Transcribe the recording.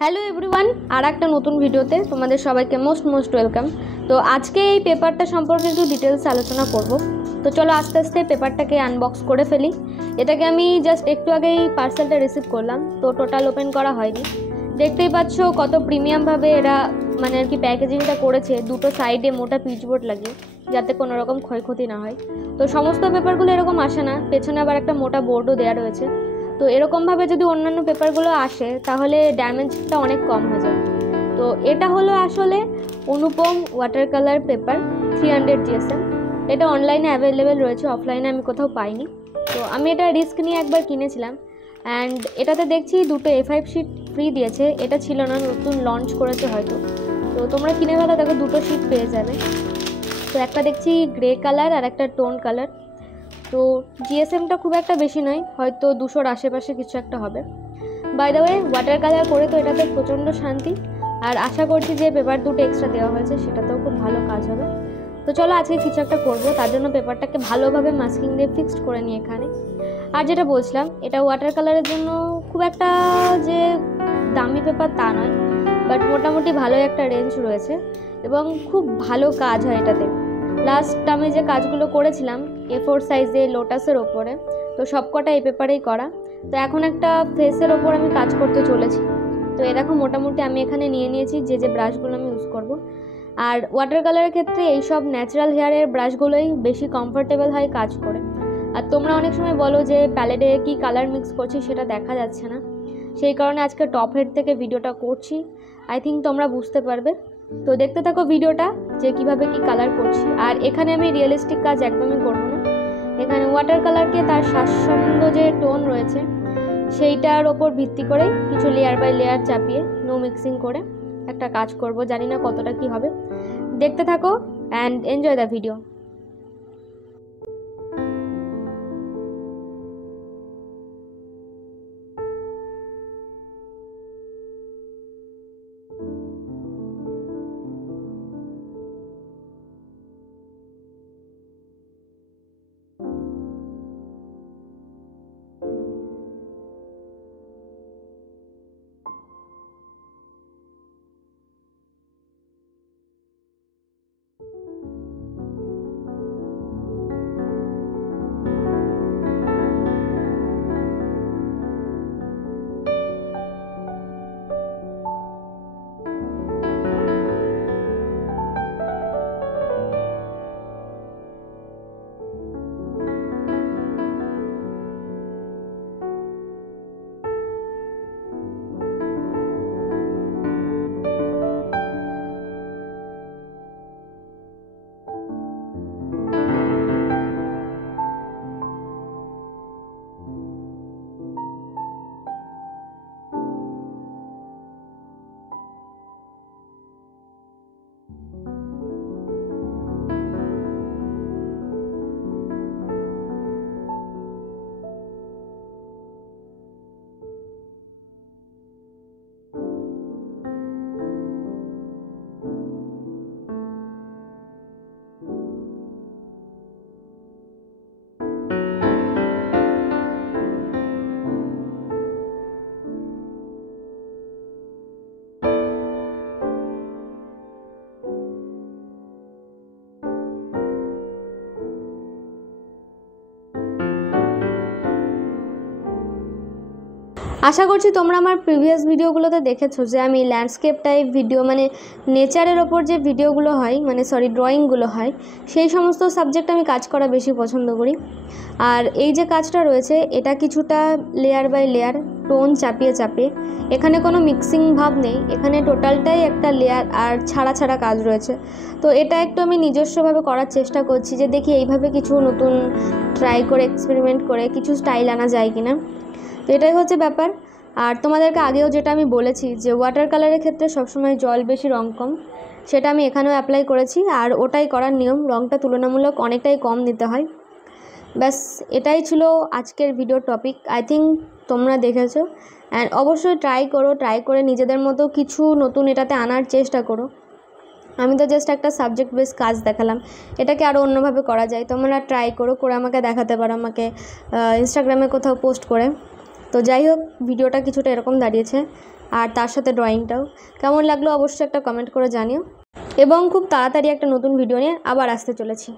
Hello everyone, আর একটা নতুন ভিডিওতে তোমাদের সবাইকে মোস্ট ওয়েলকাম। তো আজকে এই পেপারটা সম্পর্কে একটু ডিটেলস আলোচনা করব। তো চলো আস্তে আস্তে পেপারটাকে আনবক্স করে ফেলি। এটাকে আমি জাস্ট একটু আগেই পার্সেলটা রিসিভ করলাম, তো টোটাল ওপেন করা হয়নি। দেখতেই পাচ্ছ কত প্রিমিয়ামভাবে এরা মানে আর কি প্যাকেজিংটা করেছে, দুটো সাইডে মোটা পিচবোর্ড লাগিয়ে, যাতে কোনো রকম ক্ষয়ক্ষতি না হয়। তো সমস্ত পেপারগুলো এরকম আসে না, পেছনে আবার একটা মোটা বোর্ডও দেওয়া রয়েছে। তো এরকমভাবে যদি অন্যান্য পেপারগুলো আসে তাহলে ড্যামেজটা অনেক কম হয়ে যায়। তো এটা হলো আসলে অনুপম ওয়াটার কালার পেপার 300 GSM। এটা অনলাইনে অ্যাভেলেবেল রয়েছে, অফলাইনে আমি কোথাও পাইনি। তো আমি এটা রিস্ক নিয়ে একবার কিনেছিলাম, অ্যান্ড এটাতে দেখছি দুটো A5 শিট ফ্রি দিয়েছে। এটা ছিল না, নতুন লঞ্চ করেছে হয়তো। তো তোমরা কিনে গেলে দেখো দুটো শিট পেয়ে যাবে। তো একটা দেখছি গ্রে কালার আর একটা টোন কালার। তো জিএসএমটা খুব একটা বেশি নয়, হয়তো 200-র আশেপাশে কিছু একটা হবে। By the way, water colour করে তো এটাতে প্রচণ্ড শান্তি, আর আশা করছি যে পেপার দুটো এক্সট্রা দেওয়া হয়েছে সেটাতেও খুব ভালো কাজ হবে। তো চলো আজকে কিছু একটা করবো, তার জন্য পেপারটাকে ভালোভাবে মাস্কিং দিয়ে ফিক্সড করে নিই এখানে। আর যেটা বলছিলাম, এটা ওয়াটার কালারের জন্য খুব একটা যে দামি পেপার তা নয়, বাট মোটামুটি ভালোই একটা রেঞ্জ রয়েছে এবং খুব ভালো কাজ হয় এটাতে। লাস্ট আমি যে কাজগুলো করেছিলাম A4 সাইজে লোটাসের ওপরে, তো সবকটা এই পেপারেই করা। তো এখন একটা ফেসের ওপর আমি কাজ করতে চলেছি। তো এ দেখো মোটামুটি আমি এখানে নিয়ে নিয়েছি যে ব্রাশগুলো আমি ইউজ করব। আর ওয়াটার কালারের ক্ষেত্রে এইসব ন্যাচারাল হেয়ারের ব্রাশগুলোই বেশি কমফোর্টেবল হয় কাজ করে। আর তোমরা অনেক সময় বলো যে প্যালেটে কি কালার মিক্স করছি সেটা দেখা যাচ্ছে না, সেই কারণে আজকে টপ হেড থেকে ভিডিওটা করছি। আই থিঙ্ক তোমরা বুঝতে পারবে। তো দেখতে থাকো ভিডিওটা যে কিভাবে কি কালার করছি। আর এখানে আমি রিয়েলিস্টিক কাজ একদমই করব না, এখানে ওয়াটার কালারকে তার স্বাচ্ছন্দ্য যে টোন রয়েছে সেইটার ওপর ভিত্তি করে কিছু লেয়ার বাই লেয়ার চাপিয়ে নো মিক্সিং করে একটা কাজ করব। জানি না কতটা কি হবে, দেখতে থাকো অ্যান্ড এনজয় দ্য ভিডিও। আশা করছি তোমরা আমার প্রিভিয়াস ভিডিওগুলোতে দেখেছো যে আমি ল্যান্ডস্কেপ টাইপ ভিডিও, মানে নেচারের ওপর যে ভিডিওগুলো হয়, মানে ড্রয়িংগুলো হয়, সেই সমস্ত সাবজেক্ট আমি কাজ করা বেশি পছন্দ করি। আর এই যে কাজটা রয়েছে এটা কিছুটা লেয়ার বাই লেয়ার টোন চাপিয়ে চাপিয়ে, এখানে কোনো মিক্সিং ভাব নেই, এখানে টোটালটাই একটা লেয়ার আর ছাড়া ছাড়া কাজ রয়েছে। তো এটা একটু আমি নিজস্বভাবে করার চেষ্টা করছি যে দেখি এইভাবে কিছু নতুন ট্রাই করে এক্সপেরিমেন্ট করে কিছু স্টাইল আনা যায় কিনা। তো এটাই হচ্ছে ব্যাপার। আর তোমাদেরকে আগেও যেটা আমি বলেছি যে ওয়াটার কালারের ক্ষেত্রে সবসময় জল বেশি রং কম, সেটা আমি এখানেও অ্যাপ্লাই করেছি। আর ওটাই করার নিয়ম, রংটা তুলনামূলক অনেকটাই কম দিতে হয়। ব্যাস এটাই ছিল আজকের ভিডিওর টপিক। আই থিঙ্ক তোমরা দেখেছো, অ্যান্ড অবশ্যই ট্রাই করে নিজেদের মতো কিছু নতুন এটাতে আনার চেষ্টা করো। আমি তো জাস্ট একটা সাবজেক্ট বেস কাজ দেখালাম, এটাকে আরও অন্যভাবে করা যায়। তোমরা ট্রাই করে আমাকে দেখাতে পারো, আমাকে ইনস্টাগ্রামে কোথাও পোস্ট করে। তো যাই হোক, ভিডিওটা কিছুটা এরকম দাঁড়িয়েছে। আর তার সাথে ড্রয়িংটাও। কেমন লাগলো অবশ্যই একটা কমেন্ট করে জানিও, এবং খুব তাড়াতাড়ি একটা নতুন ভিডিও নিয়ে আবার আসতে চলেছি।